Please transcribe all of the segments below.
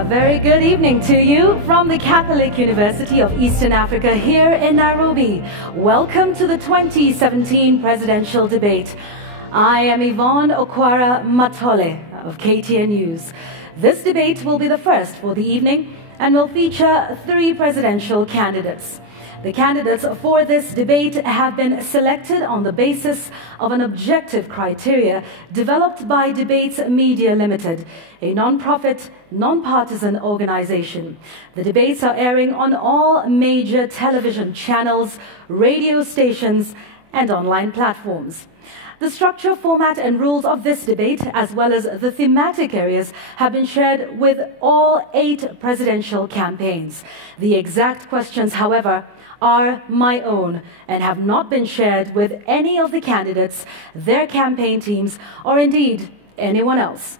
A very good evening to you from the Catholic University of Eastern Africa here in Nairobi. Welcome to the 2017 presidential debate. I am Yvonne Okwara Matole of KTN News. This debate will be the first for the evening and will feature 3 presidential candidates. The candidates for this debate have been selected on the basis of an objective criteria developed by Debates Media Limited, a non-profit, non-partisan organization. The debates are airing on all major television channels, radio stations, and online platforms. The structure, format, and rules of this debate, as well as the thematic areas, have been shared with all 8 presidential campaigns. The exact questions, however, are my own and have not been shared with any of the candidates, their campaign teams, or indeed anyone else.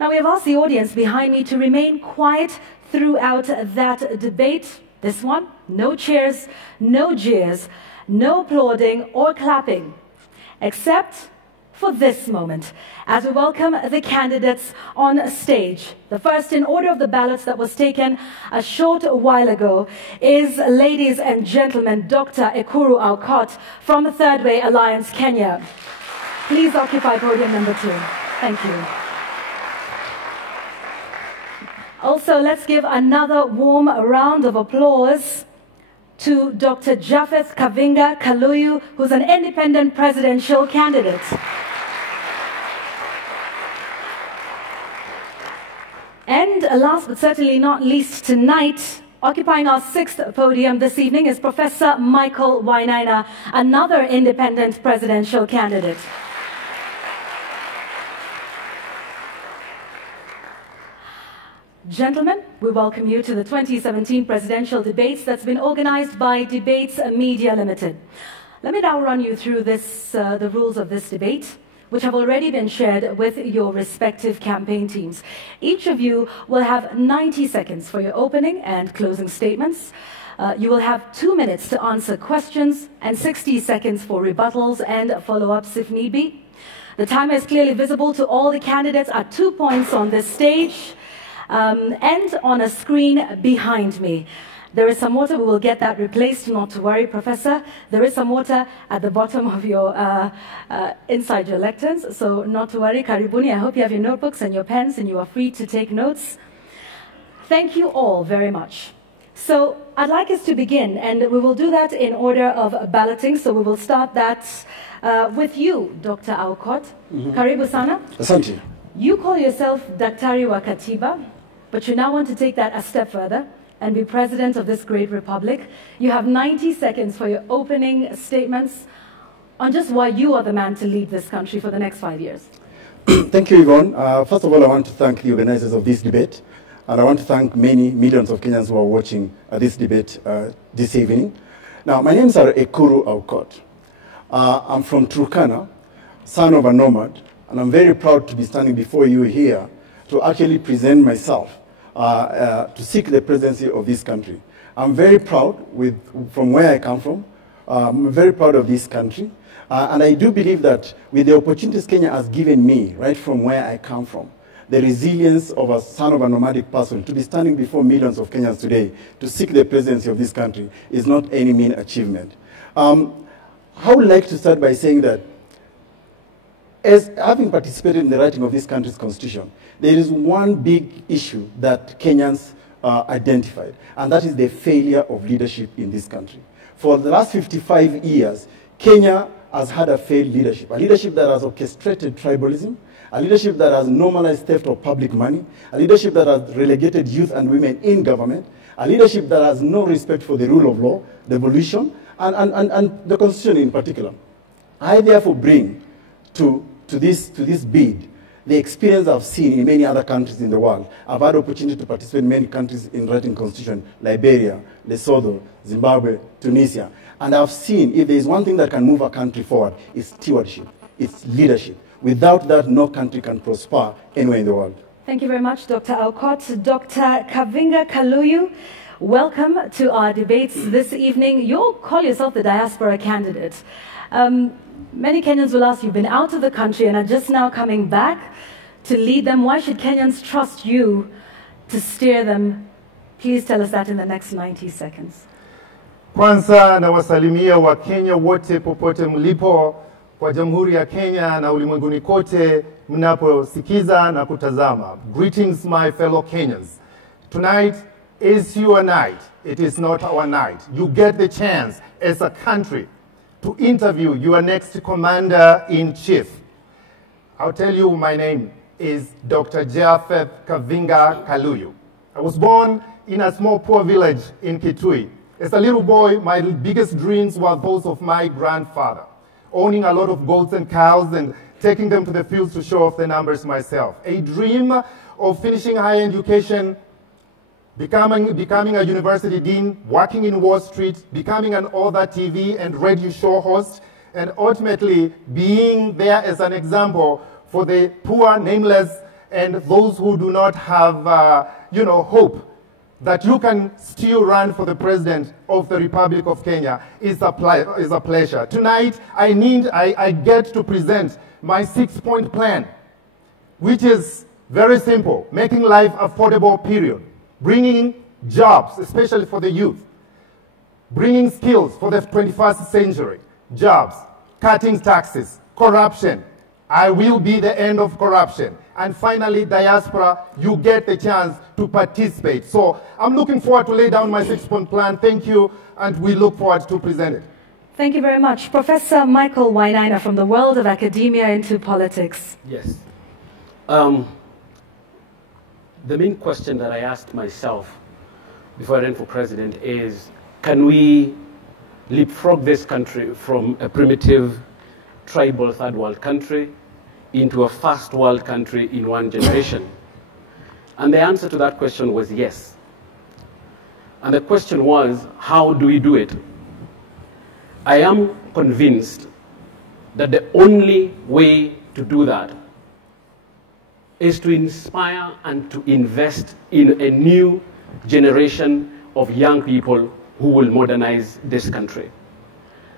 Now, we have asked the audience behind me to remain quiet throughout that debate. This one, no cheers, no jeers, no applauding or clapping, except for this moment, as we welcome the candidates on stage. The first in order of the ballots that was taken a short while ago is, ladies and gentlemen, Dr. Ekuru Aukot from the Third Way Alliance, Kenya. Please occupy podium number 2. Thank you. Also, let's give another warm round of applause to Dr. Japheth Kavinga Kaluyu, who's an independent presidential candidate. And last but certainly not least tonight, occupying our 6th podium this evening is Professor Michael Wainaina, another independent presidential candidate. Gentlemen, we welcome you to the 2017 presidential debates that's been organized by Debates Media Limited. Let me now run you through the rules of this debate, which have already been shared with your respective campaign teams. Each of you will have 90 seconds for your opening and closing statements. You will have 2 minutes to answer questions and 60 seconds for rebuttals and follow-ups if need be. The timer is clearly visible to all the candidates at 2 points on this stage and on a screen behind me. There is some water. We will get that replaced. Not to worry, Professor. There is some water at the bottom of your, inside your lecterns. So not to worry. Karibuni. I hope you have your notebooks and your pens and you are free to take notes. Thank you all very much. So I'd like us to begin, and we will do that in order of balloting. So we will start that with you, Dr. Aukot. Karibu sana. Asante. You call yourself Daktari wa Katiba, but you now want to take that a step further and be president of this great republic. You have 90 seconds for your opening statements on just why you are the man to lead this country for the next 5 years. Thank you, Yvonne. First of all, I want to thank the organizers of this debate, and I want to thank many millions of Kenyans who are watching this debate this evening. Now, my name is Ekuru Aukot. I'm from Turkana, son of a nomad, and I'm very proud to be standing before you here to actually present myself to seek the presidency of this country. I'm very proud from where I come from. I'm very proud of this country. And I do believe that with the opportunities Kenya has given me, right from where I come from, the resilience of a son of a nomadic person to be standing before millions of Kenyans today to seek the presidency of this country is not any mean achievement. I would like to start by saying that as having participated in the writing of this country's constitution, there is one big issue that Kenyans identified, and that is the failure of leadership in this country. For the last 55 years, Kenya has had a failed leadership, a leadership that has orchestrated tribalism, a leadership that has normalized theft of public money, a leadership that has relegated youth and women in government, a leadership that has no respect for the rule of law, devolution, and the constitution in particular. I therefore bring to this bid the experience I've seen in many other countries in the world. I've had opportunity to participate in many countries in writing constitution, Liberia, Lesotho, Zimbabwe, Tunisia. And I've seen if there is one thing that can move a country forward, it's stewardship, it's leadership. Without that, no country can prosper anywhere in the world. Thank you very much, Dr. Aukot. Dr. Kavinga Kaluyu, welcome to our debates this evening. You call yourself the diaspora candidate. Many Kenyans will ask, you've been out of the country and are just now coming back to lead them. Why should Kenyans trust you to steer them? Please tell us that in the next 90 seconds. Kwanza nawasalimia wa Kenya wote popote mlipo kwa Jamhuri ya Kenya na ulimwenguni kote mnaposikiza na kutazama. Greetings my fellow Kenyans. Tonight is your night. It is not our night. You get the chance as a country to interview your next commander-in-chief. I'll tell you, my name is Dr. Japheth Kavinga Kaluyu. I was born in a small poor village in Kitui. As a little boy, my biggest dreams were those of my grandfather, owning a lot of goats and cows and taking them to the fields to show off the numbers myself. A dream of finishing higher education, becoming a university dean, working in Wall Street, becoming an author, TV and radio show host, and ultimately being there as an example for the poor, nameless, and those who do not have, hope that you can still run for the president of the Republic of Kenya is a pleasure. Tonight, I get to present my 6-point plan, which is very simple: making life affordable, period. Bringing jobs, especially for the youth. Bringing skills for the 21st century. Jobs, cutting taxes, corruption. I will be the end of corruption. And finally, diaspora, you get the chance to participate. So I'm looking forward to lay down my 6-point plan. Thank you, and we look forward to present it. Thank you very much. Professor Michael Wainaina from the world of academia into politics. Yes. The main question that I asked myself before I ran for president is, can we leapfrog this country from a primitive, tribal third world country into a first world country in one generation? And the answer to that question was yes. And the question was, how do we do it? I am convinced that the only way to do that is to inspire and to invest in a new generation of young people who will modernize this country.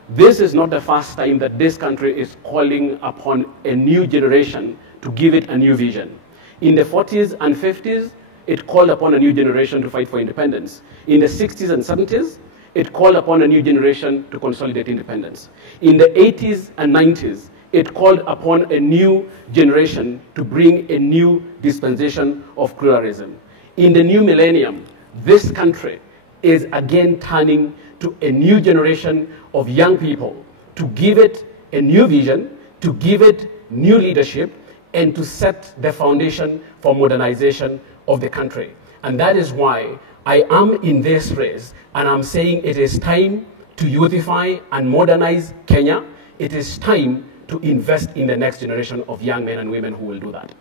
This is not the first time that this country is calling upon a new generation to give it a new vision. In the 40s and 50s, it called upon a new generation to fight for independence. In the 60s and 70s, it called upon a new generation to consolidate independence. In the 80s and 90s, it called upon a new generation to bring a new dispensation of pluralism. In the new millennium, this country is again turning to a new generation of young people to give it a new vision, to give it new leadership, and to set the foundation for modernization of the country. And that is why I am in this race, and I'm saying it is time to youthify and modernize Kenya. It is time to invest in the next generation of young men and women who will do that.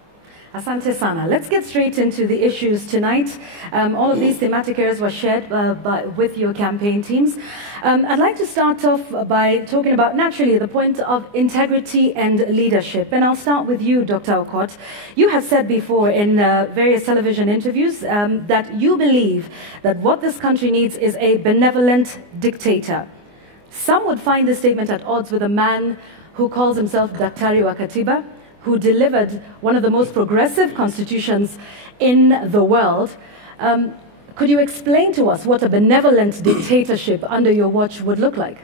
Asante sana. Let's get straight into the issues tonight. All of these thematic areas were shared with your campaign teams. I'd like to start off by talking about, naturally, the point of integrity and leadership. And I'll start with you, Dr. Aukot. You have said before in various television interviews that you believe that what this country needs is a benevolent dictator. Some would find this statement at odds with a man who calls himself Daktari wa Katiba, who delivered one of the most progressive constitutions in the world. Could you explain to us what a benevolent dictatorship under your watch would look like?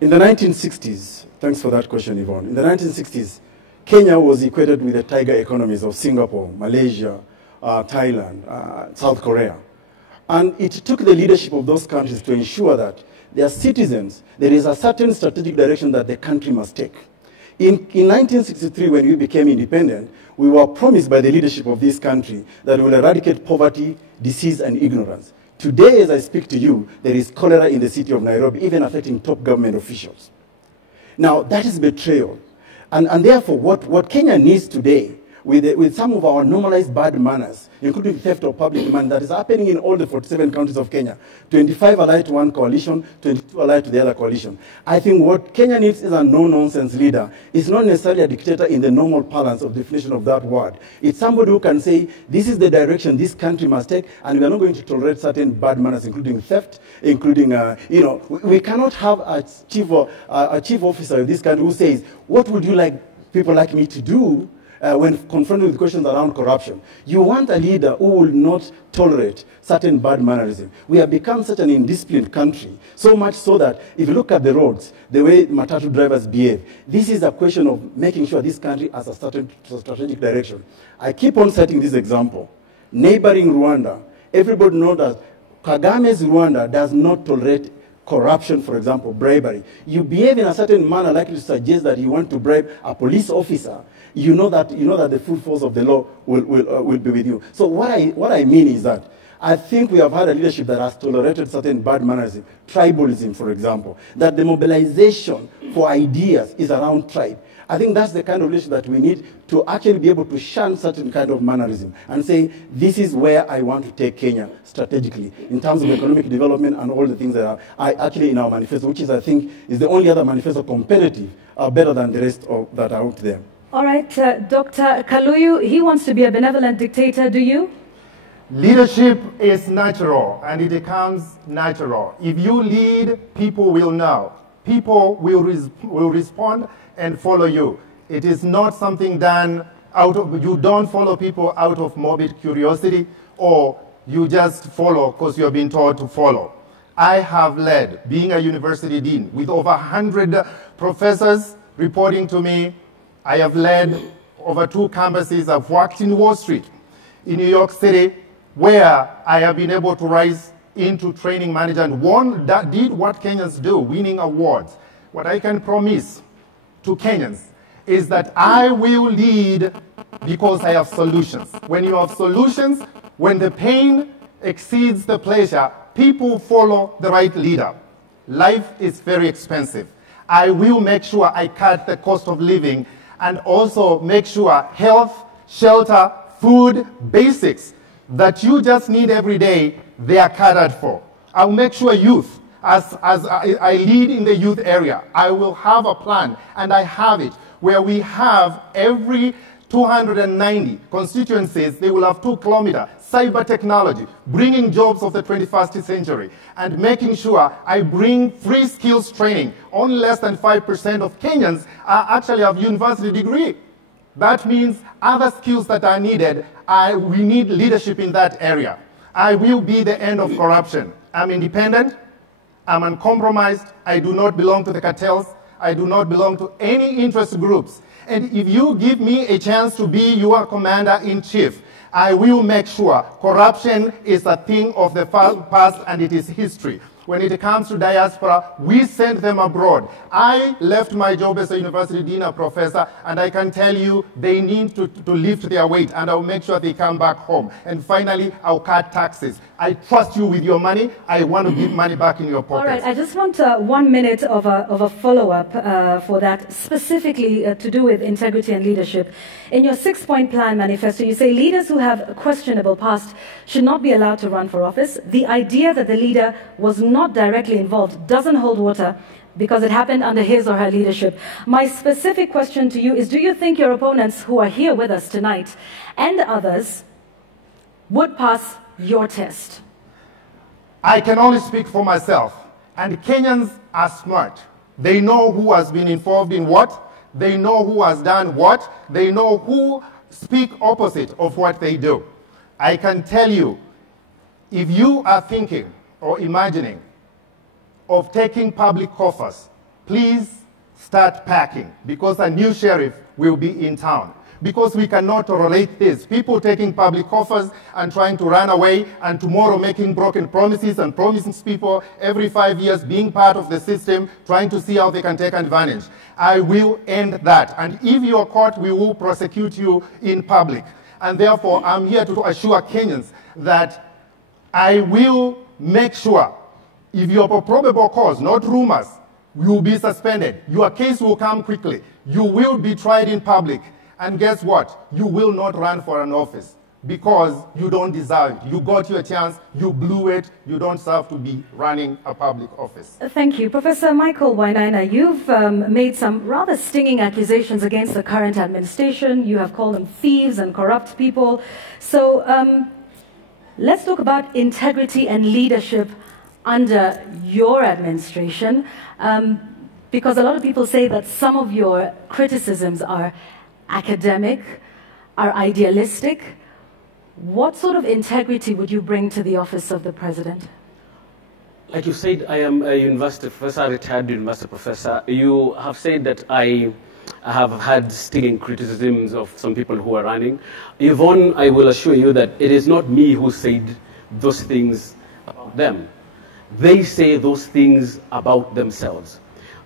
In the 1960s, thanks for that question, Yvonne. In the 1960s, Kenya was equated with the tiger economies of Singapore, Malaysia, Thailand, South Korea. And it took the leadership of those countries to ensure that their citizens, there is a certain strategic direction that the country must take. In 1963, when we became independent, we were promised by the leadership of this country that we will eradicate poverty, disease, and ignorance. Today, as I speak to you, there is cholera in the city of Nairobi, even affecting top government officials. Now, that is betrayal. And therefore, what Kenya needs today, with some of our normalized bad manners, including theft of public money that is happening in all the 47 counties of Kenya, 25 allied to one coalition, 22 allied to the other coalition. I think what Kenya needs is a no-nonsense leader. It's not necessarily a dictator in the normal parlance of definition of that word. It's somebody who can say, this is the direction this country must take, and we are not going to tolerate certain bad manners, including theft, including, we cannot have a chief officer of this country who says, what would you like people like me to do? when confronted with questions around corruption. You want a leader who will not tolerate certain bad mannerism. We have become such an indisciplined country, so much so that if you look at the roads, the way matatu drivers behave, this is a question of making sure this country has a certain strategic direction. I keep on citing this example. Neighboring Rwanda, everybody knows that Kagame's Rwanda does not tolerate corruption, for example, bribery. You behave in a certain manner likely to suggest that you want to bribe a police officer. You know that the full force of the law will be with you. So what I mean is that I think we have had a leadership that has tolerated certain bad mannerism, tribalism, for example, that the mobilization for ideas is around tribe. I think that's the kind of leadership that we need to actually be able to shun certain kind of mannerism and say, this is where I want to take Kenya strategically in terms of economic development and all the things that are actually in our manifesto, which is, I think, is the only other manifesto competitive, better than the rest of that are out there. All right, Dr. Kaluyu, he wants to be a benevolent dictator, do you? Leadership is natural, and it becomes natural. If you lead, people will know. People will respond and follow you. It is not something done out of, you don't follow people out of morbid curiosity, or you just follow because you're being taught to follow. I have led, being a university dean, with over 100 professors reporting to me. I have led over 2 campuses. I've worked in Wall Street, in New York City, where I have been able to rise into training manager and one that did what Kenyans do, winning awards. What I can promise to Kenyans is that I will lead because I have solutions. When you have solutions, when the pain exceeds the pleasure, people follow the right leader. Life is very expensive. I will make sure I cut the cost of living and also make sure health, shelter, food, basics that you just need every day, they are catered for. I'll make sure youth, as I lead in the youth area, I will have a plan, and I have it, where we have every 290 constituencies, they will have 2 kilometers, cyber technology, bringing jobs of the 21st century, and making sure I bring free skills training. Only less than 5% of Kenyans actually have university degree. That means other skills that are needed, we need leadership in that area. I will be the end of corruption. I'm independent, I'm uncompromised, I do not belong to the cartels, I do not belong to any interest groups. And if you give me a chance to be your commander-in-chief, I will make sure corruption is a thing of the past and it is history. When it comes to diaspora, we send them abroad. I left my job as a university dean, a professor, and I can tell you they need to lift their weight, and I'll make sure they come back home. And finally, I'll cut taxes. I trust you with your money. I want to give money back in your pocket. All right, I just want 1 minute of a follow-up for that, specifically to do with integrity and leadership. In your 6-point plan manifesto, you say leaders who have a questionable past should not be allowed to run for office. The idea that the leader was not directly involved doesn't hold water because it happened under his or her leadership. My specific question to you is, do you think your opponents who are here with us tonight and others would pass your test? I can only speak for myself. And Kenyans are smart. They know who has been involved in what. They know who has done what. They know who speak opposite of what they do. I can tell you, if you are thinking or imagining of taking public coffers, please start packing, because a new sheriff will be in town. Because we cannot tolerate this. People taking public coffers and trying to run away, and tomorrow making broken promises and promising people every 5 years being part of the system, trying to see how they can take advantage. I will end that. And if you are caught, we will prosecute you in public. And therefore, I'm here to assure Kenyans that I will make sure, if you have a probable cause, not rumors, you will be suspended. Your case will come quickly. You will be tried in public. And guess what? You will not run for an office because you don't deserve it. You got your chance, you blew it, you don't deserve to be running a public office. Thank you. Professor Michael Wainaina, you've made some rather stinging accusations against the current administration. You have called them thieves and corrupt people. So let's talk about integrity and leadership under your administration, because a lot of people say that some of your criticisms are academic, are idealistic, what sort of integrity would you bring to the office of the president? Like you said, I am a university professor, a retired university professor. You have said that I have had stinging criticisms of some people who are running. Yvonne, I will assure you that it is not me who said those things about them. They say those things about themselves.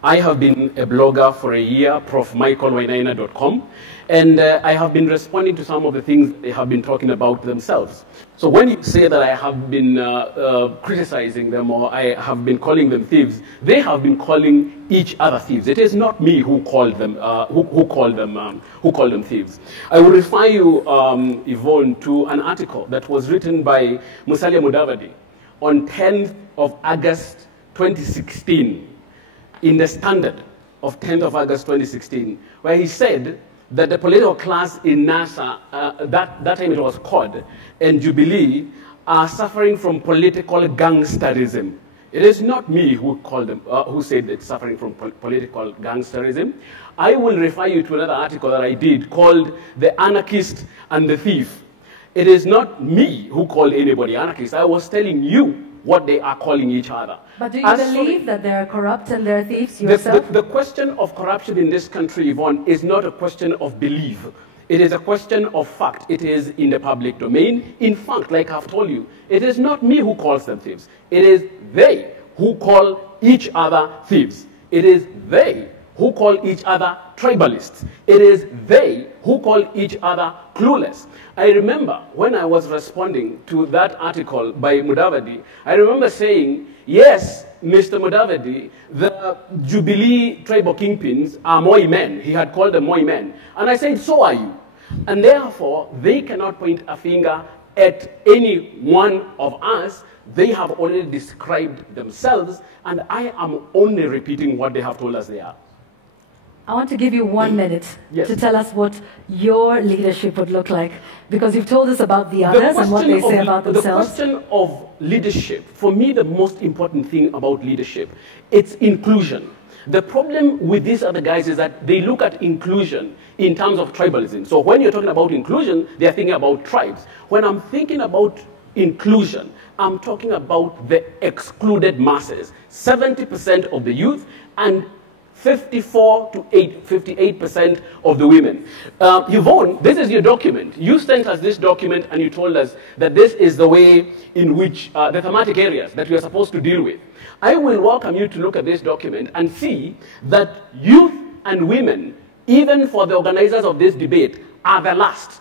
I have been a blogger for a year, profmichaelwainaina.com, and I have been responding to some of the things they have been talking about themselves. So when you say that I have been criticizing them or I have been calling them thieves, they have been calling each other thieves. It is not me who called them who called them thieves. I will refer you, Yvonne, to an article that was written by Musalia Mudavadi on 10th of August 2016 in the Standard of 10th of August 2016, where he said that the political class in NASA, that time it was COD, and Jubilee are suffering from political gangsterism. It is not me who called them, who said it's suffering from political gangsterism. I will refer you to another article that I did called The Anarchist and the Thief. It is not me who called anybody anarchist. I was telling you what they are calling each other. But do you believe that they're corrupt and they're thieves yourself? The question of corruption in this country, Yvonne, is not a question of belief. It is a question of fact. It is in the public domain. In fact, like I've told you, it is not me who calls them thieves. It is they who call each other thieves. It is they who call each other tribalists. It is they who call each other clueless. I remember when I was responding to that article by Mudavadi, I remember saying, yes, Mr. Mudavadi, the Jubilee tribal kingpins are Moi men. He had called them Moi men. And I said, so are you. And therefore, they cannot point a finger at any one of us. They have already described themselves, and I am only repeating what they have told us they are. I want to give you 1 minute Yes. to tell us what your leadership would look like, because you've told us about the others and what they say about themselves. The question of leadership, for me, the most important thing about leadership, it's inclusion. The problem with these other guys is that they look at inclusion in terms of tribalism. So when you're talking about inclusion, they're thinking about tribes. When I'm thinking about inclusion, I'm talking about the excluded masses, 70% of the youth and 54 to 58% of the women. Yvonne, this is your document. You sent us this document and you told us that this is the way in which the thematic areas that we are supposed to deal with. I will welcome you to look at this document and see that youth and women, even for the organizers of this debate, are the last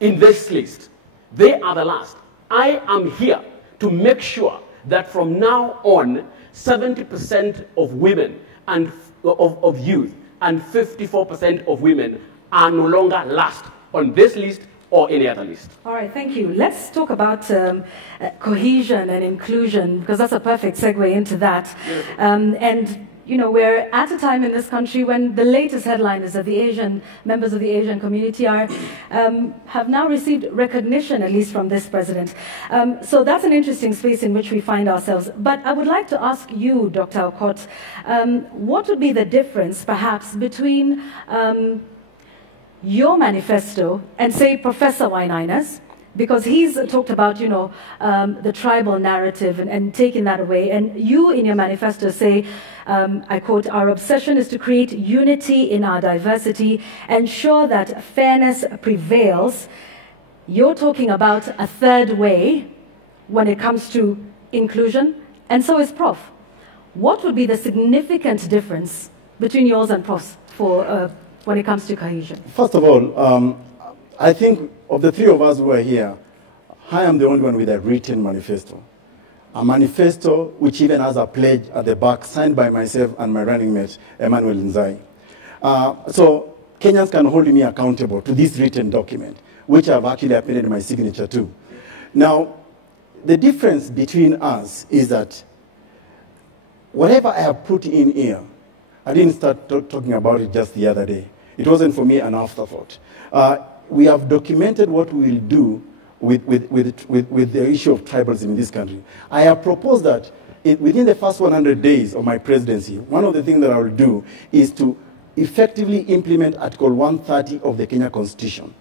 in this list. They are the last. I am here to make sure that from now on, 70% of women and of youth and 54% of women are no longer last on this list or any other list. All right, thank you. Let's talk about cohesion and inclusion, because that's a perfect segue into that. And you know, we're at a time in this country when the latest headline is that the Asian members of the Asian community have now received recognition, at least from this president. So that's an interesting space in which we find ourselves. But I would like to ask you, Dr. Aukot, what would be the difference, perhaps, between your manifesto and, say, Professor Wainaina's? Because he's talked about, you know, the tribal narrative and taking that away. And you, in your manifesto, say, I quote, our obsession is to create unity in our diversity, ensure that fairness prevails. You're talking about a third way when it comes to inclusion, and so is Prof. What would be the significant difference between yours and Prof's for, when it comes to cohesion? First of all, I think of the three of us who are here, I am the only one with a written manifesto. A manifesto which even has a pledge at the back signed by myself and my running mate, Emmanuel Nzai. So Kenyans can hold me accountable to this written document, which I've actually appended my signature to. Now, the difference between us is that whatever I have put in here, I didn't start talking about it just the other day. It wasn't for me an afterthought. We have documented what we will do with the issue of tribalism in this country. I have proposed that within the first 100 days of my presidency, one of the things that I will do is to effectively implement Article 130 of the Kenya Constitution.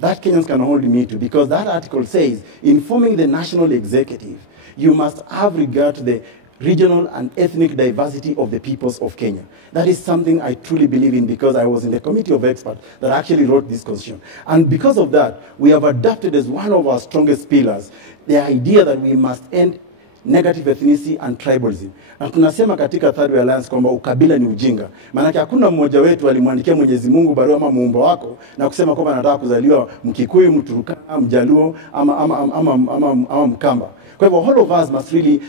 that Kenyans can hold me to, because that article says, in forming the national executive, you must have regard to the regional and ethnic diversity of the peoples of Kenya. That is something I truly believe in, because I was in the committee of experts that actually wrote this constitution. And because of that, we have adopted as one of our strongest pillars the idea that we must end negative ethnicity and tribalism. Na tunasema katika Third Way Alliance kwamba ukabila ni ujinga. Maana hakuna mmoja wetu alimwandikia Mwenyezi Mungu barua ama muumba wako na kusema kwamba anataka kuzaliwa Mkikuyu, Mturukana, Mjaluo ama Mkamba. Kwa hivyo, all of us must really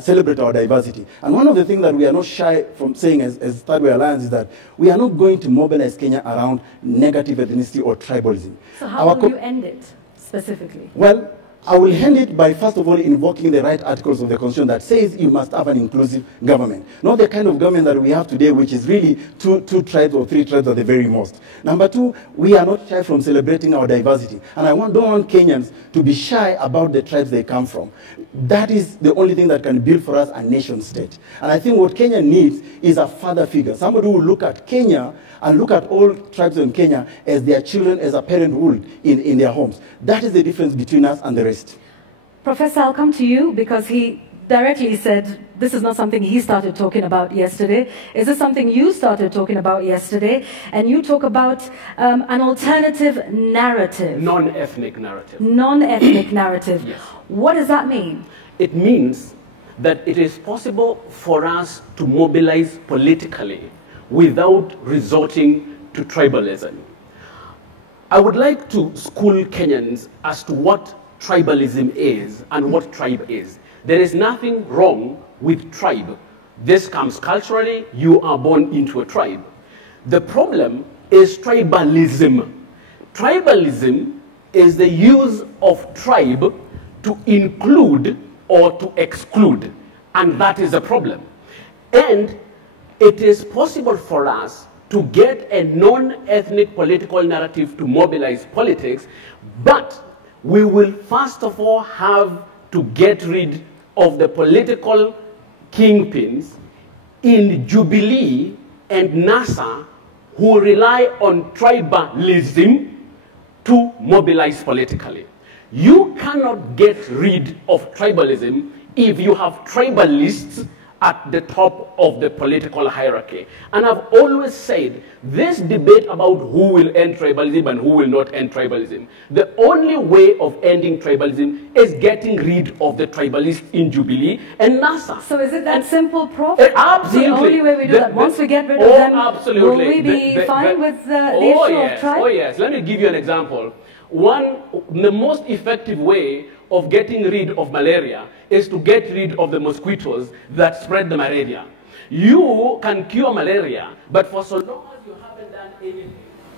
celebrate our diversity. And one of the things that we are not shy from saying as Third Way Alliance is that we are not going to mobilize Kenya around negative ethnicity or tribalism. So how will you end it specifically? Well, I will end it by, first of all, invoking the right articles of the Constitution that says you must have an inclusive government. Not the kind of government that we have today, which is really two tribes or three tribes at the very most. Number two, we are not shy from celebrating our diversity. And I don't want Kenyans to be shy about the tribes they come from. That is the only thing that can build for us a nation state. And I think what Kenya needs is a father figure, somebody who will look at Kenya and look at all tribes in Kenya as their children, as a parent would in their homes. That is the difference between us and the rest. Professor, I'll come to you, because he directly said this is not something he started talking about yesterday. Is this something you started talking about yesterday? And you talk about an alternative narrative. Non-ethnic narrative. Non-ethnic narrative. Yes. What does that mean? It means that it is possible for us to mobilize politically without resorting to tribalism. I would like to school Kenyans as to what tribalism is and what tribe is. There is nothing wrong with tribe. This comes culturally. You are born into a tribe. The problem is tribalism. Tribalism is the use of tribe to include or to exclude, and that is the problem. And it is possible for us to get a non-ethnic political narrative to mobilize politics, but we will first of all have to get rid of the political kingpins in Jubilee and NASA who rely on tribalism to mobilize politically. You cannot get rid of tribalism if you have tribalists at the top of the political hierarchy. And I've always said, this debate about who will end tribalism and who will not end tribalism, the only way of ending tribalism is getting rid of the tribalists in Jubilee and NASA. So is it that simple, Prof? Absolutely. The only way we do that, once we get rid of them, absolutely. Will we be fine with the issue of tribe? Oh yes, let me give you an example. The most effective way of getting rid of malaria is to get rid of the mosquitoes that spread the malaria. You can cure malaria, but for so long as you haven't done anything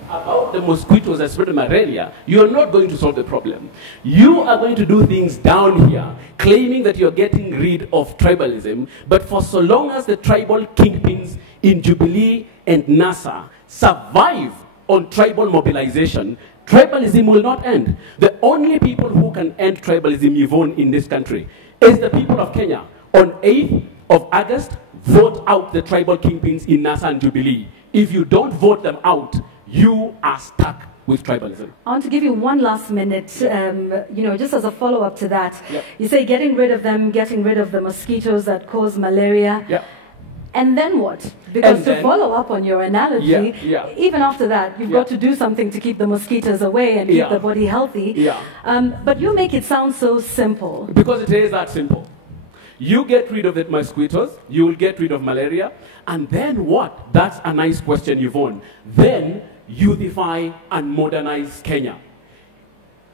about the mosquitoes that spread the malaria, you are not going to solve the problem. You are going to do things down here, claiming that you're getting rid of tribalism, but for so long as the tribal kingpins in Jubilee and NASA survive on tribal mobilization, tribalism will not end. The only people who can end tribalism, Yvonne, in this country is the people of Kenya. On 8th of August, vote out the tribal kingpins in NASA and Jubilee. If you don't vote them out, you are stuck with tribalism. I want to give you one last minute, just as a follow-up to that. Yep. You say getting rid of them, getting rid of the mosquitoes that cause malaria. Yep. And then what? Because to follow up on your analogy, even after that, you've got to do something to keep the mosquitoes away and keep the body healthy. But you make it sound so simple. Because it is that simple. You get rid of the mosquitoes, you will get rid of malaria, and then what? That's a nice question, Yvonne. Then youthify and modernize Kenya.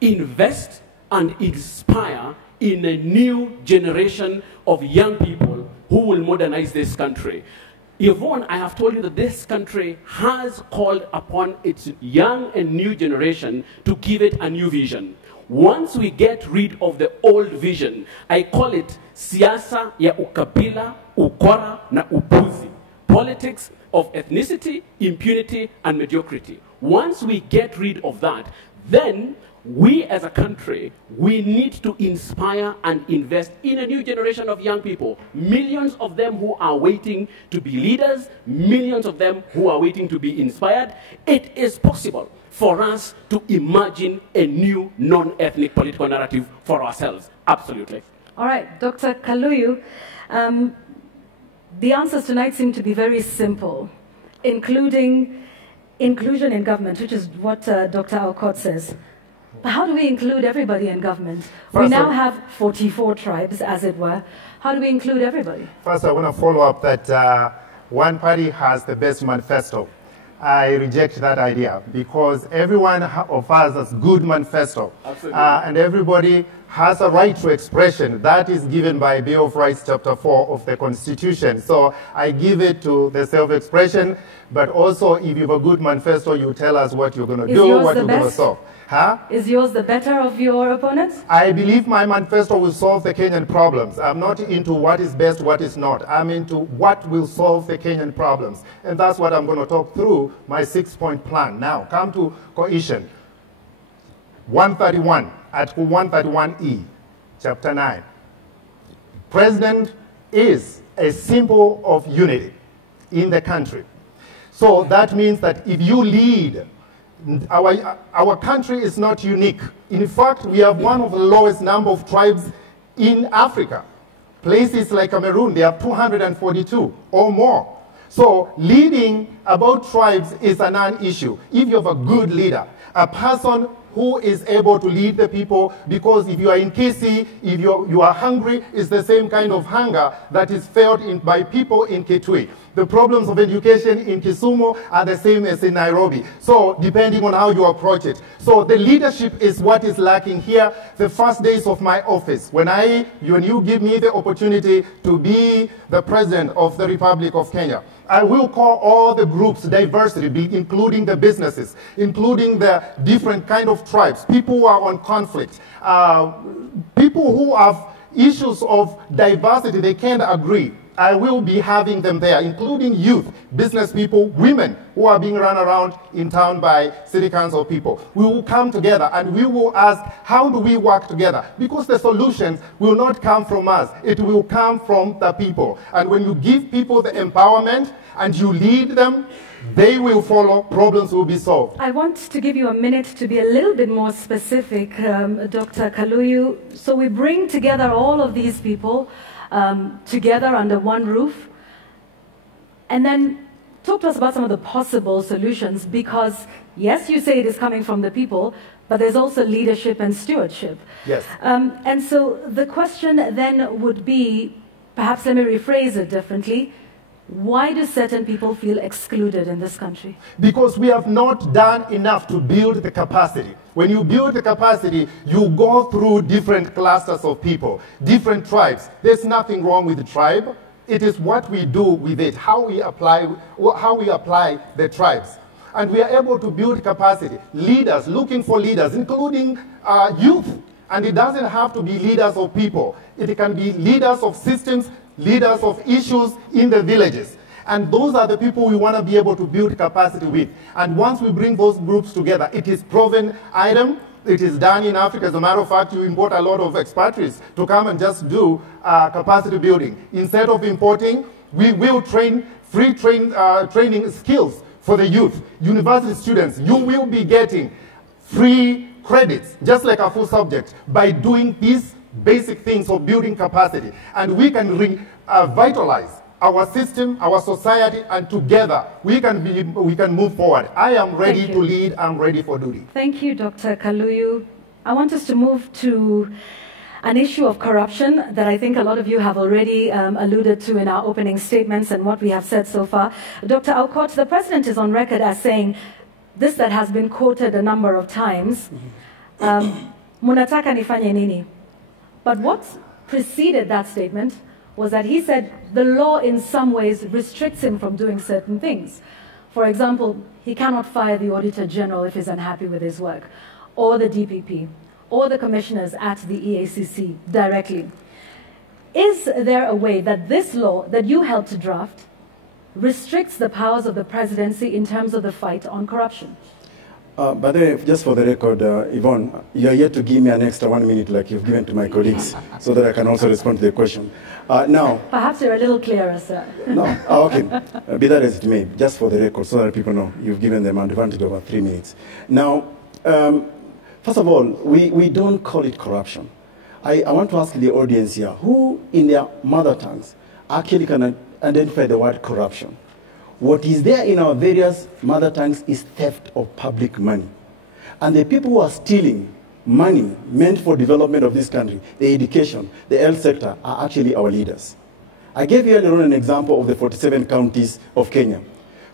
Invest and inspire in a new generation of young people who will modernize this country. Yvonne, I have told you that this country has called upon its young and new generation to give it a new vision. Once we get rid of the old vision, I call it siasa ya ukabila, ukora na upuzi. Politics of ethnicity, impunity, and mediocrity. Once we get rid of that, then we as a country, we need to inspire and invest in a new generation of young people. Millions of them who are waiting to be leaders, millions of them who are waiting to be inspired. It is possible for us to imagine a new non-ethnic political narrative for ourselves. Absolutely. All right, Dr. Kaluyu, the answers tonight seem to be very simple, including inclusion in government, which is what Dr. Aukot says. But how do we include everybody in government? We now have 44 tribes, as it were. How do we include everybody? First, I want to follow up that one party has the best manifesto. I reject that idea because everyone of us has good manifesto. And everybody has a right to expression. That is given by Bill of Rights, Chapter 4 of the Constitution. So I give it to the self-expression, but also if you have a good manifesto, you tell us what you're going to do, what you're going to solve. Huh? Is yours the better of your opponents? I believe my manifesto will solve the Kenyan problems. I'm not into what is best, what is not. I'm into what will solve the Kenyan problems. And that's what I'm going to talk through my 6-point plan. Now, come to cohesion. 131, Article 131E, Chapter 9. President is a symbol of unity in the country. So that means that if you lead, our country is not unique. In fact, we have one of the lowest number of tribes in Africa. Places like Cameroon, they have 242 or more. So leading about tribes is a non-issue. If you have a good leader, a person who is able to lead the people, because if you are in Kisii, if you are hungry, it's the same kind of hunger that is felt by people in Kitui. The problems of education in Kisumu are the same as in Nairobi. So depending on how you approach it. So the leadership is what is lacking here. The first days of my office, when you give me the opportunity to be the president of the Republic of Kenya, I will call all the groups, diversity, including the businesses, including the different kind of tribes, people who are on conflict, people who have issues of diversity, they can't agree. I will be having them there, including youth, business people, women who are being run around in town by city council people. We will come together and we will ask, how do we work together? Because the solutions will not come from us. It will come from the people. And when you give people the empowerment and you lead them, they will follow, problems will be solved. I want to give you a minute to be a little bit more specific, Dr. Kaluyu. So we bring together all of these people together under one roof, and then talk to us about some of the possible solutions, because yes, you say it is coming from the people, but there's also leadership and stewardship. Yes. And so the question then would be, perhaps let me rephrase it differently, why do certain people feel excluded in this country? Because we have not done enough to build the capacity. When you build the capacity, you go through different clusters of people, different tribes. There's nothing wrong with the tribe. It is what we do with it, how we apply the tribes. And we are able to build capacity. Leaders, looking for leaders, including youth. And it doesn't have to be leaders of people. It can be leaders of systems, leaders of issues in the villages. And those are the people we want to be able to build capacity with. And once we bring those groups together, it is proven item. It is done in Africa. As a matter of fact, you import a lot of expatriates to come and just do capacity building. Instead of importing, we will train training skills for the youth. University students, you will be getting free credits, just like a full subject, by doing these basic things of building capacity. And we can revitalize our system, our society, and together we can move forward. I am ready to lead. I'm ready for duty. Thank you, Dr. Kaluyu. I want us to move to an issue of corruption that I think a lot of you have already alluded to in our opening statements and what we have said so far. Dr. Aukot, the president is on record as saying this, that has been quoted a number of times, munataka nifanye nini? But what preceded that statement was that he said the law in some ways restricts him from doing certain things. For example, he cannot fire the Auditor General if he's unhappy with his work, or the DPP, or the commissioners at the EACC directly. Is there a way that this law that you helped to draft restricts the powers of the presidency in terms of the fight on corruption? By the way, just for the record, Yvonne, you are yet to give me an extra 1 minute like you've given to my colleagues so that I can also respond to the question. Now, perhaps you're a little clearer, sir. No, okay. Be that as it may, just for the record, so that people know you've given them an advantage of 3 minutes. Now, first of all, we don't call it corruption. I want to ask the audience here, who in their mother tongues actually can identify the word corruption? What is there in our various mother tongues is theft of public money. And the people who are stealing money meant for development of this country, the education, the health sector, are actually our leaders. I gave you earlier on an example of the 47 counties of Kenya.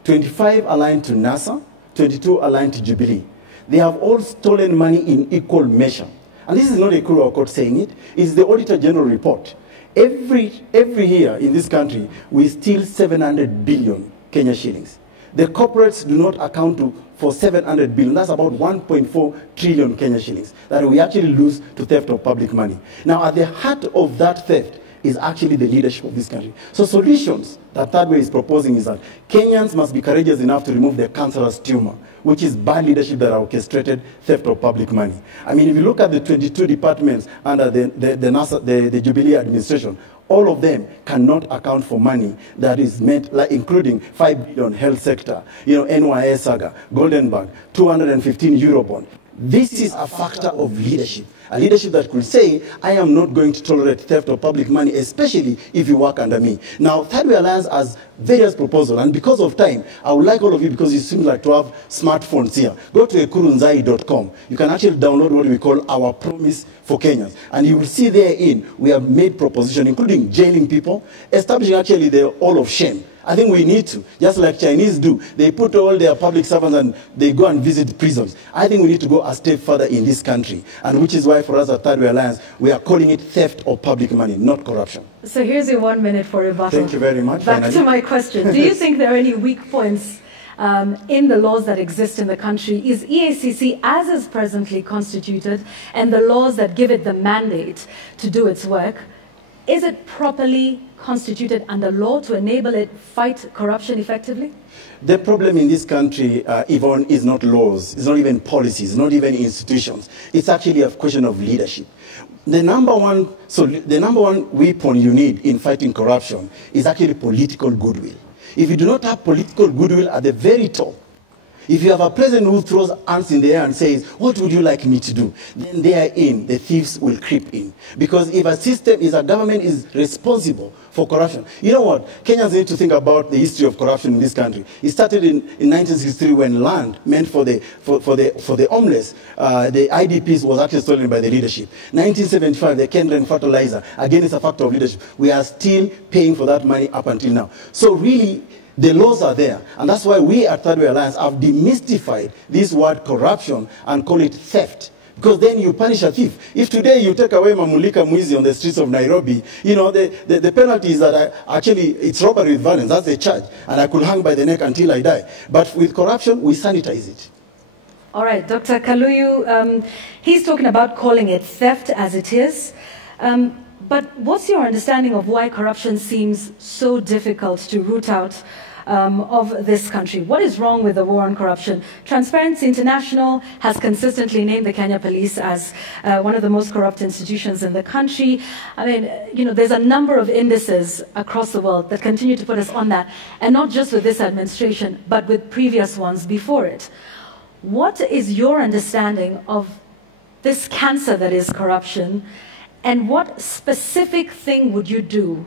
25 aligned to NASA, 22 aligned to Jubilee. They have all stolen money in equal measure. And this is not a Kuru court saying it, it's the Auditor General report. Every year in this country, we steal 700 billion Kenya shillings. The corporates do not account for 700 billion. That's about 1.4 trillion Kenya shillings that we actually lose to theft of public money. Now, at the heart of that theft is actually the leadership of this country. So solutions that Third Way is proposing is that Kenyans must be courageous enough to remove the cancerous tumor, which is bad leadership that orchestrated theft of public money. I mean, if you look at the 22 departments under the Jubilee administration, all of them cannot account for money that is meant, like including 5 billion health sector, NYS saga, Golden Bank, 215 Eurobond. This is a factor of leadership. A leadership that could say, I am not going to tolerate theft of public money, especially if you work under me. Now, Third Way Alliance has various proposals, and because of time, I would like all of you, because you seem like to have smartphones here, go to ekurunzai.com. You can actually download what we call our promise for Kenyans. And you will see therein, we have made propositions, including jailing people, establishing actually the hall of shame. I think we need to, just like Chinese do. They put all their public servants and they go and visit prisons. I think we need to go a step further in this country, and which is why for us at Third Way Alliance, we are calling it theft of public money, not corruption. So here's your 1 minute for rebuttal. Thank you very much. Back to my question. Do you think there are any weak points in the laws that exist in the country? Is EACC, as is presently constituted, and the laws that give it the mandate to do its work, is it properly constituted under law to enable it fight corruption effectively? The problem in this country, Yvonne, is not laws. It's not even policies, not even institutions. It's actually a question of leadership. The number one weapon you need in fighting corruption is actually political goodwill. If you do not have political goodwill at the very top, if you have a president who throws hands in the air and says, what would you like me to do? Then therein, the thieves will creep in. Because if a government is responsible for corruption, you know what? Kenyans need to think about the history of corruption in this country. It started in 1963 when land meant for the homeless, the IDPs was actually stolen by the leadership. 1975, the Kendrick fertilizer, again, it's a factor of leadership. We are still paying for that money up until now. So really, the laws are there, and that's why we at Third Way Alliance have demystified this word corruption and call it theft. Because then you punish a thief. If today you take away Mamulika Mwizi on the streets of Nairobi, the penalty is that actually it's robbery with violence. That's the charge. And I could hang by the neck until I die. But with corruption, we sanitize it. All right, Dr. Kaluyu, he's talking about calling it theft as it is. But what's your understanding of why corruption seems so difficult to root out of this country? What is wrong with the war on corruption? Transparency International has consistently named the Kenya Police as one of the most corrupt institutions in the country. I mean, there's a number of indices across the world that continue to put us on that, and not just with this administration, but with previous ones before it. What is your understanding of this cancer that is corruption? And what specific thing would you do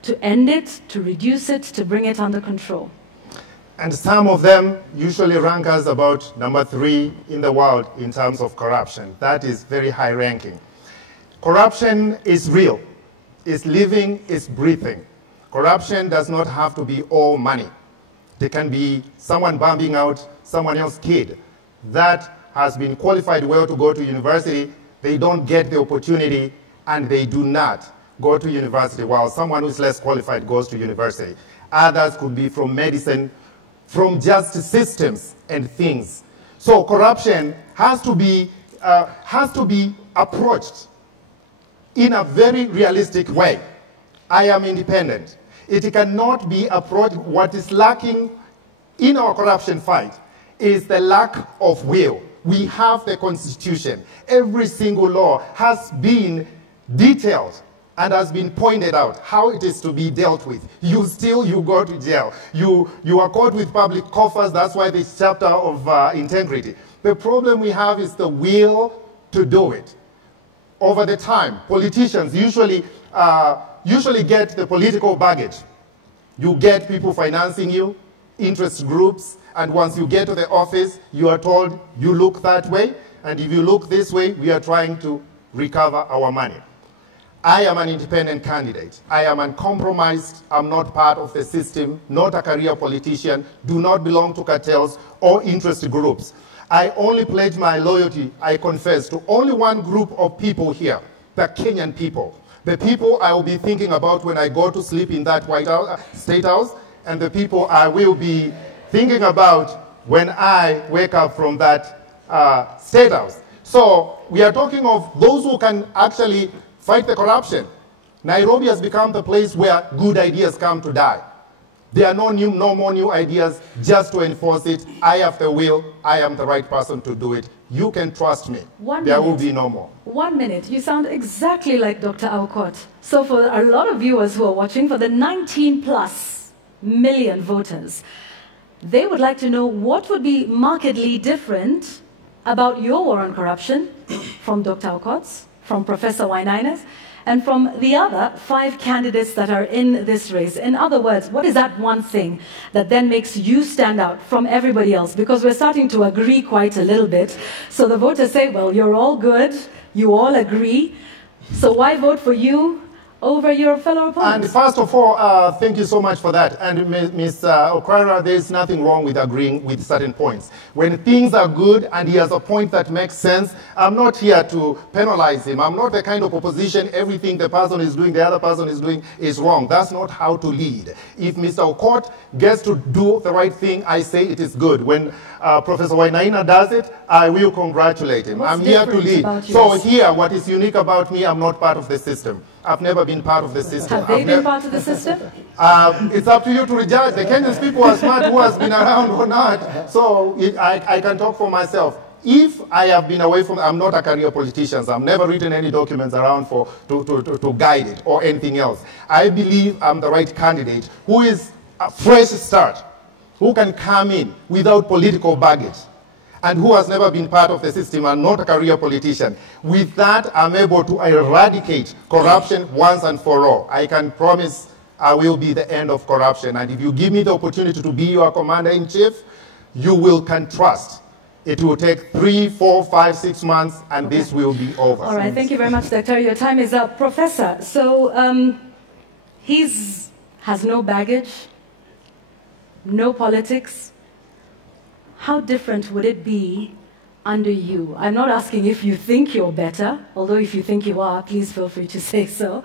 to end it, to reduce it, to bring it under control? And some of them usually rank us about number 3 in the world in terms of corruption. That is very high ranking. Corruption is real. It's living, it's breathing. Corruption does not have to be all money. It can be someone bombing out someone else's kid that has been qualified well to go to university. They don't get the opportunity, and they do not go to university, while someone who's less qualified goes to university. Others could be from medicine, from just systems and things. So corruption has to be approached in a very realistic way. I am independent. It cannot be approached. What is lacking in our corruption fight is the lack of will. We have the Constitution. Every single law has been detailed and has been pointed out how it is to be dealt with. You go to jail. You are caught with public coffers. That's why this chapter of integrity. The problem we have is the will to do it. Over the time, politicians usually get the political baggage. You get people financing you, interest groups, and once you get to the office, you are told you look that way, and if you look this way, we are trying to recover our money. I am an independent candidate. I am uncompromised. I'm not part of the system, not a career politician, do not belong to cartels or interest groups. I only pledge my loyalty, I confess, to only one group of people here, the Kenyan people. The people I will be thinking about when I go to sleep in that State House, and the people I will be thinking about when I wake up from that State House. So we are talking of those who can actually fight the corruption. Nairobi has become the place where good ideas come to die. There are no more new ideas just to enforce it. I have the will. I am the right person to do it. You can trust me. There will be no more. 1 minute. You sound exactly like Dr. Aukot. So for a lot of viewers who are watching, for the 19+ million voters, they would like to know what would be markedly different about your war on corruption from Dr. Aukot's, from Professor Wainaina's, and from the other 5 candidates that are in this race. In other words, what is that one thing that then makes you stand out from everybody else? Because we're starting to agree quite a little bit. So the voters say, well, you're all good, you all agree, so why vote for you over your fellow opponents? And first of all, thank you so much for that. And Ms. Okwara, there's nothing wrong with agreeing with certain points. When things are good and he has a point that makes sense, I'm not here to penalize him. I'm not the kind of opposition, everything the person is doing, the other person is doing is wrong. That's not how to lead. If Mr. Aukot gets to do the right thing, I say it is good. When Professor Wainaina does it, I will congratulate him. I'm here to lead. So here, what is unique about me, I'm not part of the system. I've never been part of the system. Have they been part of the system? It's up to you to judge. The Kenyan people are smart who has been around or not. So I can talk for myself. If I have been away from, I'm not a career politician. So I've never written any documents around to guide it or anything else. I believe I'm the right candidate who is a fresh start, who can come in without political baggage, and who has never been part of the system and not a career politician. With that, I'm able to eradicate corruption once and for all. I can promise I will be the end of corruption. And if you give me the opportunity to be your commander-in-chief, you can trust. It will take 3, 4, 5, 6 months, and this will be over. All right, thank you very much, Doctor. Your time is up. Professor, so has no baggage, no politics. How different would it be under you? I'm not asking if you think you're better, although if you think you are, please feel free to say so.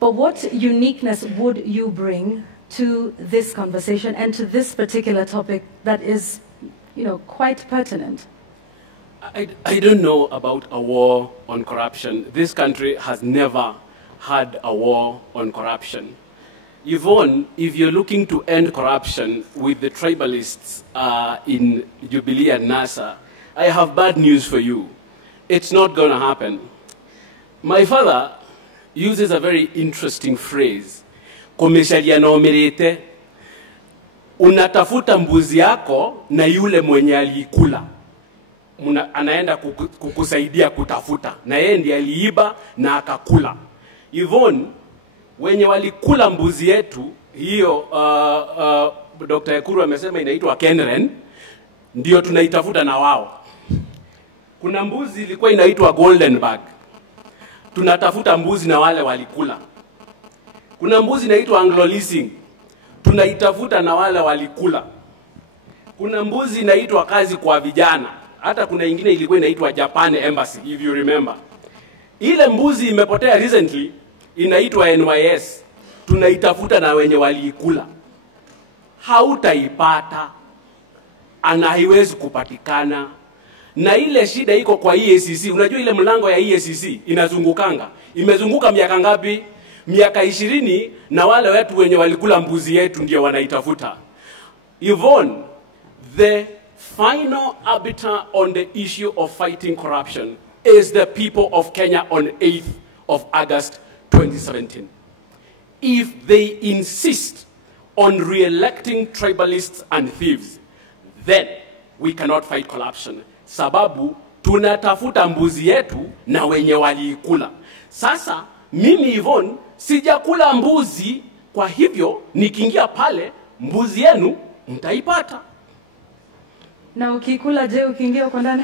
But what uniqueness would you bring to this conversation and to this particular topic that is, quite pertinent? I don't know about a war on corruption. This country has never had a war on corruption. Yvonne, if you're looking to end corruption with the tribalists in Jubilee and NASA, I have bad news for you. It's not going to happen. My father uses a very interesting phrase. Komeshaliana omerete, unatafuta mbuzi yako na yule mwenye aliikula. Anaenda kukusaidia kutafuta. Na yeye ndiye aliiba na akakula. Yvonne, wenye walikula mbuzi yetu, hiyo Dr. Ekuru amesema inaitwa Kenren, ndio tunaitafuta na wao. Kuna mbuzi ilikuwa inaitwa Goldenberg. Tunatafuta mbuzi na wale walikula. Kuna mbuzi inaitwa Anglo Leasing. Tunaitafuta na wale walikula. Kuna mbuzi inaitwa kazi kwa vijana. Hata kuna ingine ilikuwa inaitwa Japan Embassy, if you remember. Ile mbuzi imepotea recently, inaitwa NYS. Tunaitafuta na wenye waliikula. Hautaipata. Ana haiwezi kupatikana. Na ile shida iko kwa EACC. Unajua ile mlango ya EACC inazungukanga. Imezunguka miaka ngapi? Miaka 20, na wale watu wenye walikula mbuzi yetu ndio wanaitafuta. Yvonne, the final arbiter on the issue of fighting corruption is the people of Kenya on 8th of August 2017. If they insist on re-electing tribalists and thieves, then we cannot fight corruption. Sababu tunatafuta mbuzi yetu na wenye waliikula. Sasa mimi Yvonne sijakula mbuzi, kwa hivyo nikiingia pale mbuzi yenu mtaipata. Na ukikula je ukiingia uko ndani?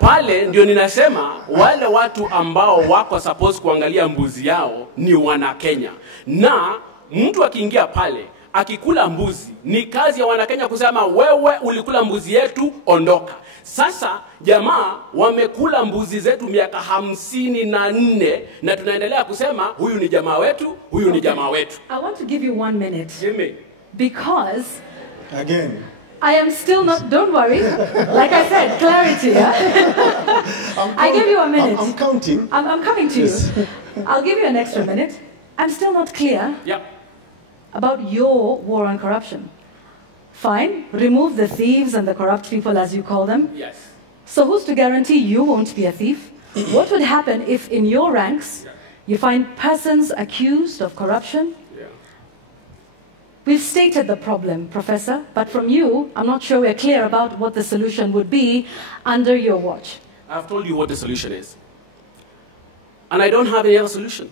Pale ndio ninasema wale watu ambao wako supposed kuangalia mbuzi yao ni wana Kenya. Na mtu akiingia pale akikula mbuzi, ni kazi ya wana Kenya kusema wewe ulikula mbuzi yetu, ondoka. Sasa jamaa wamekula mbuzi zetu miaka 54 na tunaendelea kusema huyu ni jamaa wetu, huyu ni jamaa wetu. I want to give you 1 minute. Jimmy. Because Again. I am still not, don't worry. Like I said, clarity. Yeah? I give you a minute. I'm counting. I'm coming to you. I'll give you an extra minute. I'm still not clear about your war on corruption. Fine, remove the thieves and the corrupt people as you call them. Yes. So who's to guarantee you won't be a thief? What would happen if in your ranks you find persons accused of corruption? We've stated the problem, Professor, but from you, I'm not sure we're clear about what the solution would be under your watch. I've told you what the solution is. And I don't have any other solution.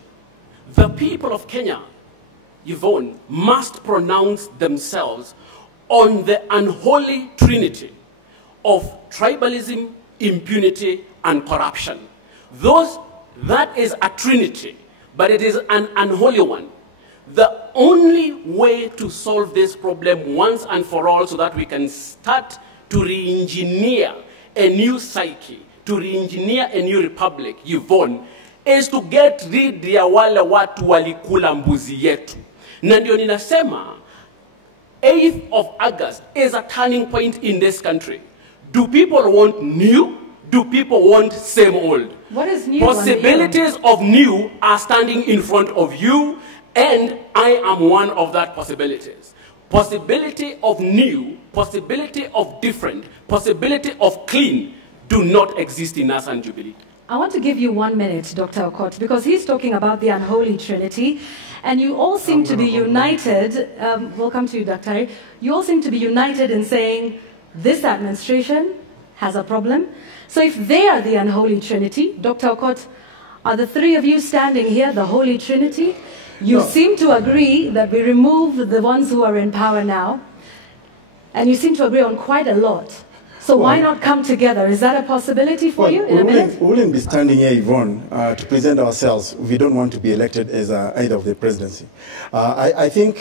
The people of Kenya, Yvonne, must pronounce themselves on the unholy trinity of tribalism, impunity, and corruption. That is a trinity, but it is an unholy one. The only way to solve this problem once and for all so that we can start to re-engineer a new psyche, to re-engineer a new republic, Yvonne, is to get rid ya wale watu walikula mbuzi yetu. Na ndio ninasema 8th of August is a turning point in this country. Do people want new? Do people want same old? What is new? Possibilities of new are standing in front of you, and I am one of that possibilities. Possibility of new, possibility of different, possibility of clean do not exist in Nasan Jubilee. I want to give you 1 minute, Dr. Okot, because he's talking about the unholy trinity, and you all seem to be united. Welcome to you, Dr. You all seem to be united in saying this administration has a problem. So if they are the unholy trinity, Dr. Okot, are the three of you standing here the holy trinity? You seem to agree that we remove the ones who are in power now, and you seem to agree on quite a lot. So why not come together? Is that a possibility for you in a minute? We wouldn't be standing here, Yvonne, to present ourselves. We don't want to be elected as either of the presidency. I think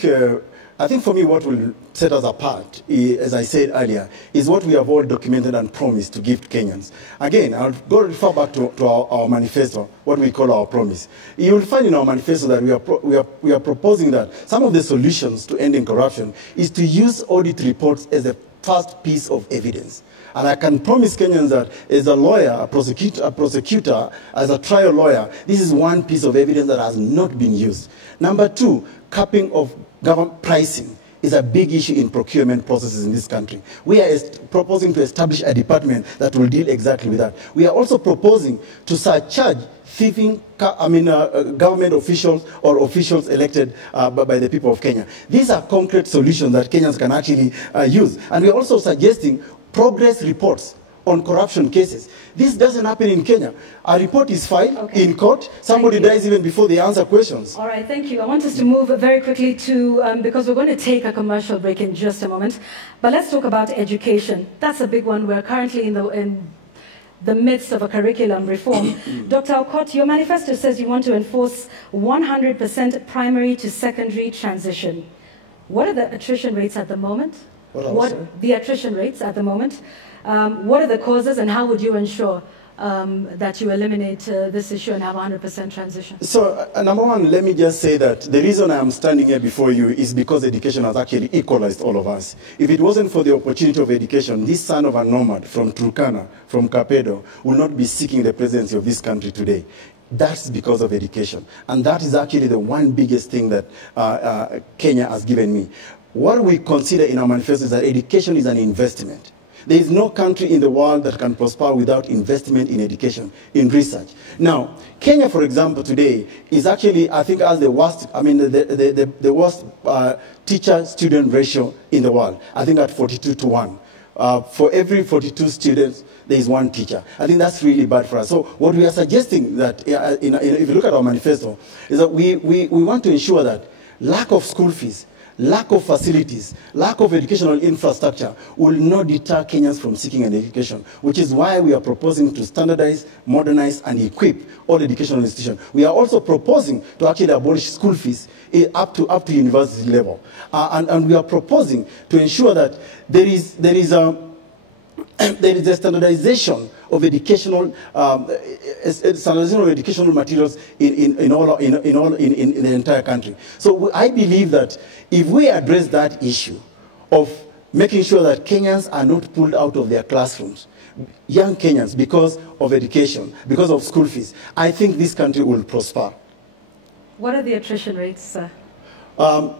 for me what will set us apart, as I said earlier, is what we have all documented and promised to give to Kenyans. Again, I'll go refer back to our manifesto, what we call our promise. You will find in our manifesto that we are proposing that some of the solutions to ending corruption is to use audit reports as a first piece of evidence. And I can promise Kenyans that as a lawyer, a prosecutor, as a trial lawyer, this is one piece of evidence that has not been used. Number two, capping of government pricing is a big issue in procurement processes in this country. We are proposing to establish a department that will deal exactly with that. We are also proposing to surcharge thieving government officials or officials elected by the people of Kenya. These are concrete solutions that Kenyans can actually use. And we are also suggesting progress reports on corruption cases. This doesn't happen in Kenya. A report is filed in court. Somebody dies even before they answer questions. All right, thank you. I want us to move very quickly to, because we're going to take a commercial break in just a moment. But let's talk about education. That's a big one. We're currently in the midst of a curriculum reform. Dr. Okot, your manifesto says you want to enforce 100% primary to secondary transition. What are the attrition rates at the moment? The attrition rates at the moment? What are the causes, and how would you ensure that you eliminate this issue and have 100% transition? So, number one, let me just say that the reason I am standing here before you is because education has actually equalized all of us. If it wasn't for the opportunity of education, this son of a nomad from Turkana, from Kapedo, would not be seeking the presidency of this country today. That's because of education. And that is actually the one biggest thing that Kenya has given me. what we consider in our manifesto is that education is an investment. There is no country in the world that can prosper without investment in education, in research. Now, Kenya, for example, today is actually, I think, has the worst, the worst teacher-student ratio in the world. I think at 42:1. For every 42 students, there is one teacher. I think that's really bad for us. So what we are suggesting that, if you look at our manifesto, is that we want to ensure that lack of school fees, lack of facilities, lack of educational infrastructure will not deter Kenyans from seeking an education, which is why we are proposing to standardize, modernize, and equip all educational institutions. We are also proposing to actually abolish school fees up to university level. And we are proposing to ensure that there is a standardization of educational materials in the entire country. So I believe that if we address that issue of making sure that Kenyans are not pulled out of their classrooms, young Kenyans, because of education, because of school fees, I think this country will prosper. What are the attrition rates, sir? To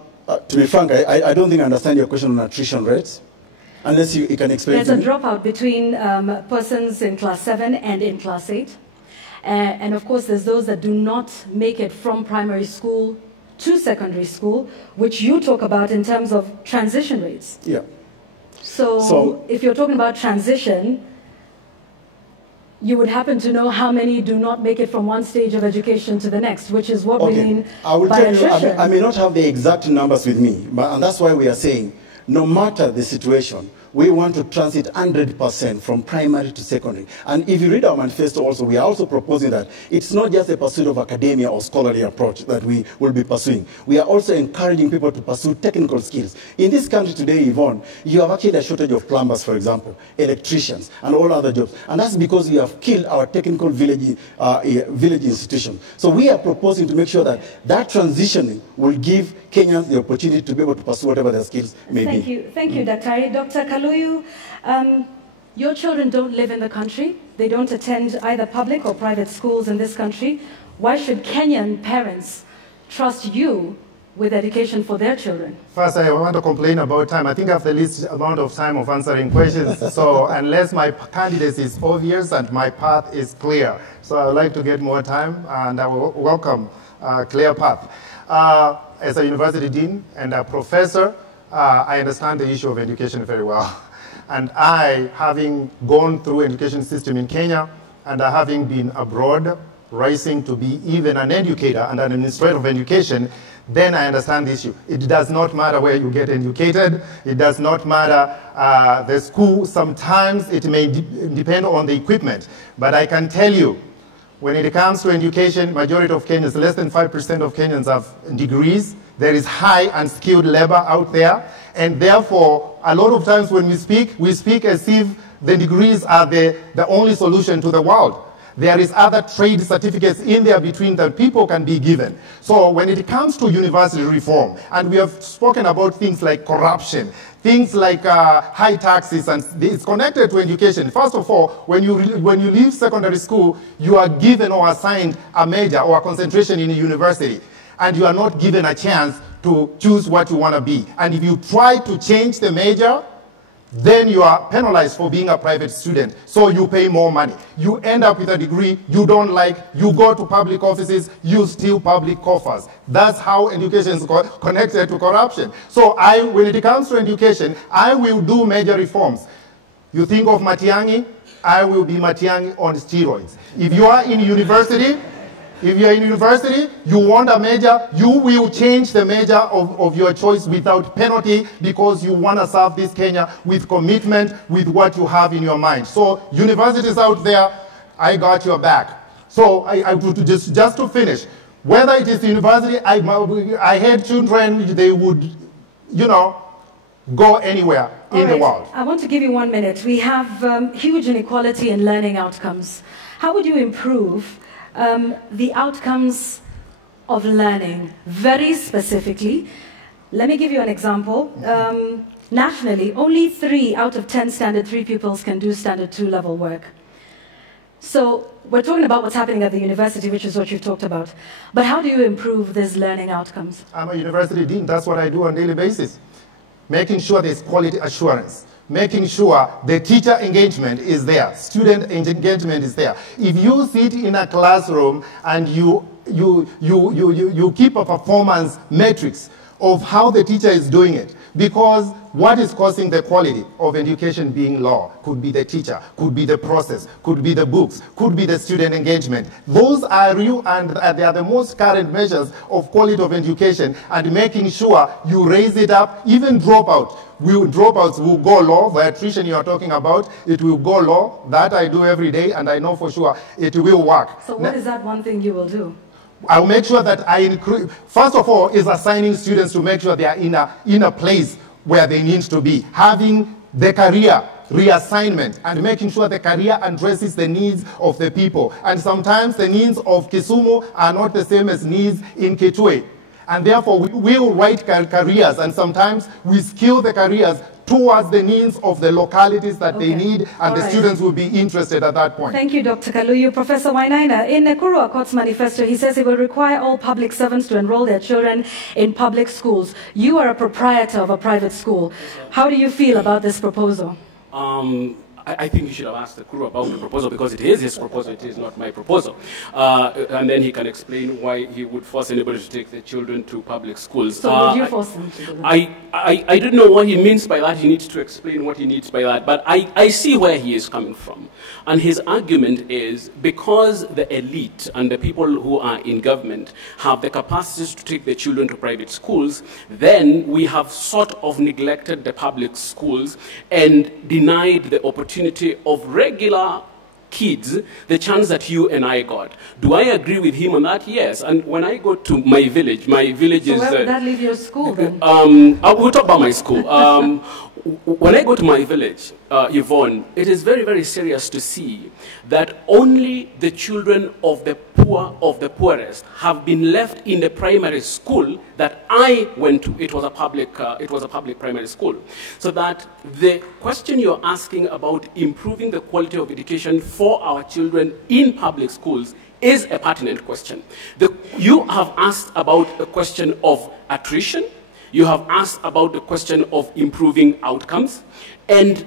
be frank, I don't think I understand your question on attrition rates. Unless you can explain. There's a dropout between persons in class 7 and in class 8. And of course, there's those that do not make it from primary school to secondary school, which you talk about in terms of transition rates. Yeah. So if you're talking about transition, you would happen to know how many do not make it from one stage of education to the next, which is what we mean I will by tell attrition. you, I may not have the exact numbers with me, and that's why we are saying, no matter the situation, we want to transit 100% from primary to secondary. And if you read our manifesto also, we are also proposing that it's not just a pursuit of academia or scholarly approach that we will be pursuing. We are also encouraging people to pursue technical skills. In this country today, Yvonne, you have actually a shortage of plumbers, for example, electricians, and all other jobs. And that's because we have killed our technical village institution. So we are proposing to make sure that that transitioning will give Kenyans the opportunity to be able to pursue whatever their skills may be. Thank you, Daktari. Dr. Kaluyu, your children don't live in the country. They don't attend either public or private schools in this country. Why should Kenyan parents trust you with education for their children? First, I want to complain about time. I think I have the least amount of time of answering questions. So unless my candidacy is obvious and my path is clear. So I would like to get more time, and I will welcome a clear path. As a university dean and a professor, I understand the issue of education very well. And I, having gone through education system in Kenya, and having been abroad, rising to be even an educator and an administrator of education, then I understand the issue. It does not matter where you get educated. It does not matter the school. Sometimes it may depend on the equipment. But I can tell you, when it comes to education, majority of Kenyans, less than 5% of Kenyans have degrees. There is high unskilled labor out there. And therefore, a lot of times when we speak as if the degrees are the only solution to the world. There is other trade certificates in there between that people can be given. So when it comes to university reform, and we have spoken about things like corruption, things like high taxes, and it's connected to education. First of all, when you leave secondary school, you are given or assigned a major or a concentration in a university, and you are not given a chance to choose what you want to be. And if you try to change the major, then you are penalized for being a private student. So you pay more money. You end up with a degree you don't like. You go to public offices, you steal public coffers. That's how education is connected to corruption. So when it comes to education, I will do major reforms. You think of Matiang'i, I will be Matiang'i on steroids. If you are in university, you want a major, you will change the major of your choice without penalty because you want to serve this Kenya with commitment, with what you have in your mind. So universities out there, I got your back. So just to finish, whether it is university, I had children, they would, go anywhere in the world. I want to give you 1 minute. We have huge inequality in learning outcomes. How would you improve the outcomes of learning, very specifically? Let me give you an example. Nationally, only 3 out of 10 Standard 3 pupils can do Standard 2 level work. So we're talking about what's happening at the university, which is what you've talked about. But how do you improve these learning outcomes? I'm a university dean. That's what I do on a daily basis. making sure there's quality assurance, making sure the teacher engagement is there, student engagement is there. If you sit in a classroom and you keep a performance matrix of how the teacher is doing it, because what is causing the quality of education being low could be the teacher, could be the process, could be the books, could be the student engagement. Those are real, and they are the most current measures of quality of education, and making sure you raise it up. Even dropouts will go low. The attrition you are talking about, it will go low. That I do every day, and I know for sure it will work. So what is that one thing you will do? I'll make sure that I increase, first of all, is assigning students to make sure they are in a place where they need to be. Having the career reassignment and making sure the career addresses the needs of the people. And sometimes the needs of Kisumu are not the same as needs in Kitwe. And therefore, we will write careers, and sometimes we skill the careers towards the needs of the localities that they need, and the students will be interested at that point. Thank you, Dr. Kaluyu. Professor Wainaina, in Nakuru Court's manifesto, he says he will require all public servants to enroll their children in public schools. You are a proprietor of a private school. How do you feel about this proposal? I think you should have asked the crew about the proposal, because it is his proposal, it is not my proposal. And then he can explain why he would force anybody to take their children to public schools. So would you force them to do that? I don't know what he means by that. He needs to explain what he needs by that. But I see where he is coming from. And his argument is because the elite and the people who are in government have the capacities to take their children to private schools, then we have sort of neglected the public schools and denied the opportunity of regular kids the chance that you and I got. Do I agree with him on that? Yes. And when I go to my village so is... where would that leave your school then? We'll talk about my school. When I go to my village, Yvonne, it is very, very serious to see that only the children of the poor, of the poorest, have been left in the primary school that I went to. It was a public primary school. So that the question you're asking about improving the quality of education for our children in public schools is a pertinent question. You have asked about the question of attrition. You have asked about the question of improving outcomes. And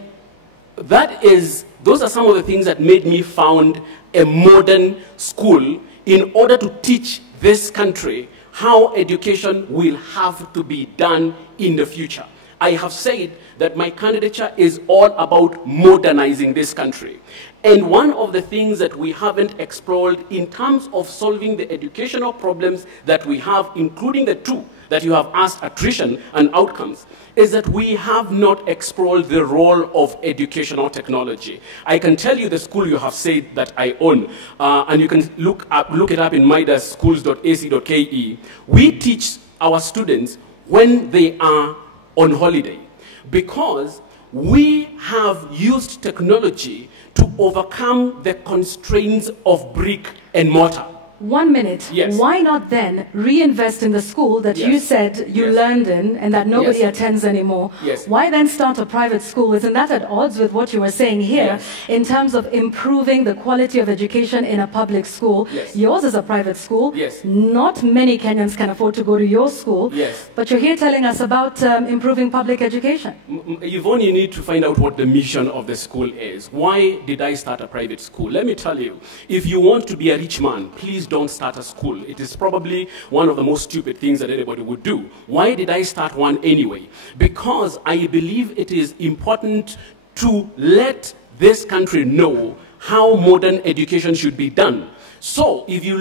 those are some of the things that made me found a modern school in order to teach this country how education will have to be done in the future. I have said that my candidature is all about modernizing this country. And one of the things that we haven't explored in terms of solving the educational problems that we have, including the two that you have asked, attrition and outcomes, is that we have not explored the role of educational technology. I can tell you the school you have said that I own, and you can look it up in midasschools.ac.ke. We teach our students when they are on holiday, because we have used technology to overcome the constraints of brick and mortar. 1 minute. Yes. Why not then reinvest in the school that you said you learned in and that nobody attends anymore? Yes. Why then start a private school? Isn't that at odds with what you were saying here in terms of improving the quality of education in a public school? Yes. Yours is a private school. Yes. Not many Kenyans can afford to go to your school. Yes. But you're here telling us about improving public education. Yvonne, you need to find out what the mission of the school is. Why did I start a private school? Let me tell you, if you want to be a rich man, please don't start a school. It is probably one of the most stupid things that anybody would do. Why did I start one anyway? Because I believe it is important to let this country know how modern education should be done. So if you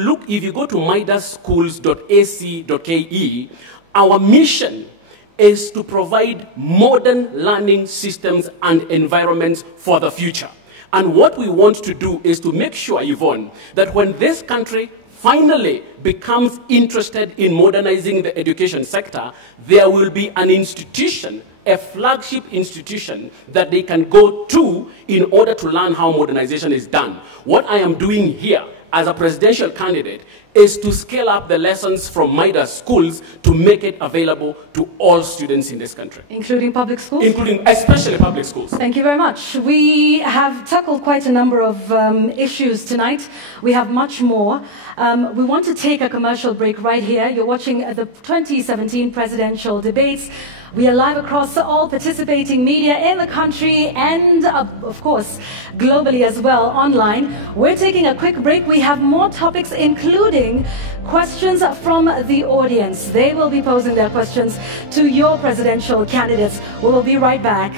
go to midasschools.ac.ke, our mission is to provide modern learning systems and environments for the future. And what we want to do is to make sure, Yvonne, that when this country finally becomes interested in modernizing the education sector, there will be an institution, a flagship institution that they can go to in order to learn how modernization is done. What I am doing here as a presidential candidate is to scale up the lessons from Midas schools to make it available to all students in this country. Including public schools? Including especially public schools. Thank you very much. We have tackled quite a number of issues tonight. We have much more. We want to take a commercial break right here. You're watching the 2017 presidential debates. We are live across all participating media in the country and, of course, globally as well, online. We're taking a quick break. We have more topics, including questions from the audience. They will be posing their questions to your presidential candidates. We will be right back.